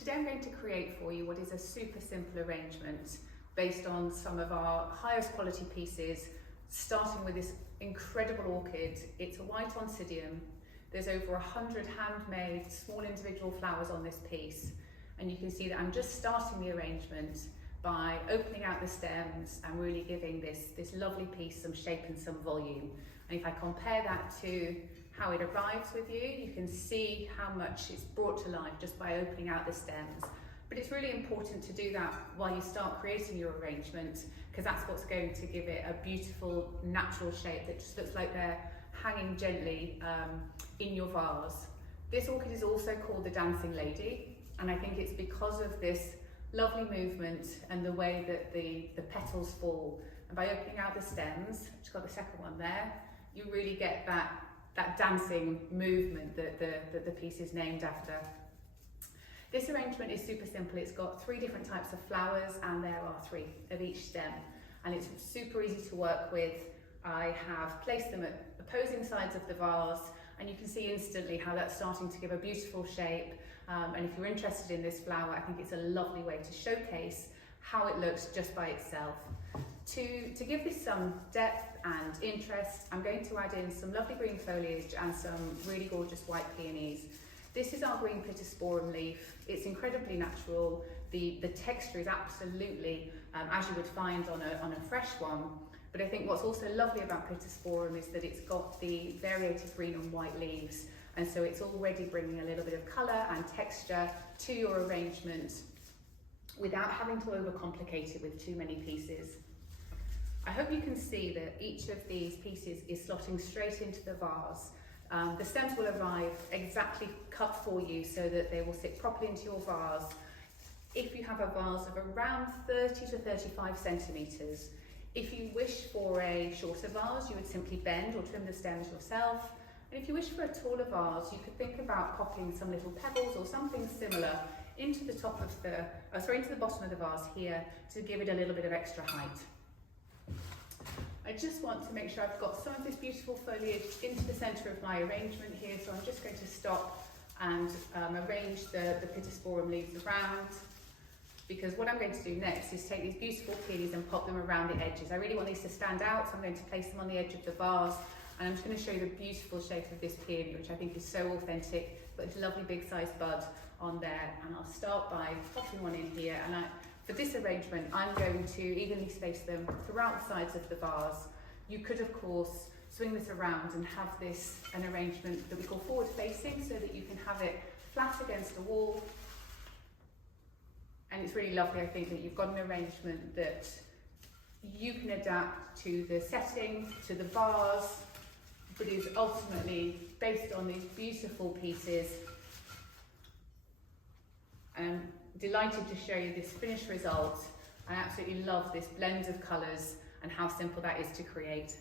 Today I'm going to create for you what is a super simple arrangement based on some of our highest quality pieces, starting with this incredible orchid. It's a white oncidium. There's over 100 handmade small individual flowers on this piece, and you can see that I'm just starting the arrangement by opening out the stems and really giving this lovely piece some shape and some volume. And if I compare that to how it arrives with you, you can see how much it's brought to life just by opening out the stems. But it's really important to do that while you start creating your arrangement, because that's what's going to give it a beautiful natural shape that just looks like they're hanging gently in your vase. This orchid is also called the dancing lady, and I think it's because of this lovely movement and the way that the petals fall. And by opening out the stems, which got the second one there, you really get that dancing movement that the piece is named after. This arrangement is super simple. It's got 3 different types of flowers, and there are 3 of each stem, and it's super easy to work with. I have placed them at opposing sides of the vase, and you can see instantly how that's starting to give a beautiful shape. And if you're interested in this flower, I think it's a lovely way to showcase how it looks just by itself. To give this some depth and interest, I'm going to add in some lovely green foliage and some really gorgeous white peonies. This is our green pittosporum leaf. It's incredibly natural. The texture is absolutely as you would find on a fresh one. But I think what's also lovely about pittosporum is that it's got the variated green and white leaves, and so it's already bringing a little bit of colour and texture to your arrangement without having to overcomplicate it with too many pieces. I hope you can see that each of these pieces is slotting straight into the vase. The stems will arrive exactly cut for you so that they will sit properly into your vase. If you have a vase of around 30 to 35 centimetres, if you wish for a shorter vase, you would simply bend or trim the stems yourself. And if you wish for a taller vase, you could think about popping some little pebbles or something similar into the top of into the bottom of the vase here to give it a little bit of extra height. I just want to make sure I've got some of this beautiful foliage into the centre of my arrangement here, so I'm just going to stop and arrange the pittosporum leaves around, because what I'm going to do next is take these beautiful peonies and pop them around the edges. I really want these to stand out, so I'm going to place them on the edge of the vase, and I'm just going to show you the beautiful shape of this peony, which I think is so authentic. But it's a lovely big sized bud on there, and I'll start by popping one in here. And for this arrangement, I'm going to evenly space them throughout the sides of the vase. You could, of course, swing this around and have this an arrangement that we call forward facing, so that you can have it flat against a wall. And it's really lovely, I think, that you've got an arrangement that you can adapt to the setting, to the vase, but is ultimately based on these beautiful pieces. I'm delighted to show you this finished result. I absolutely love this blend of colours and how simple that is to create.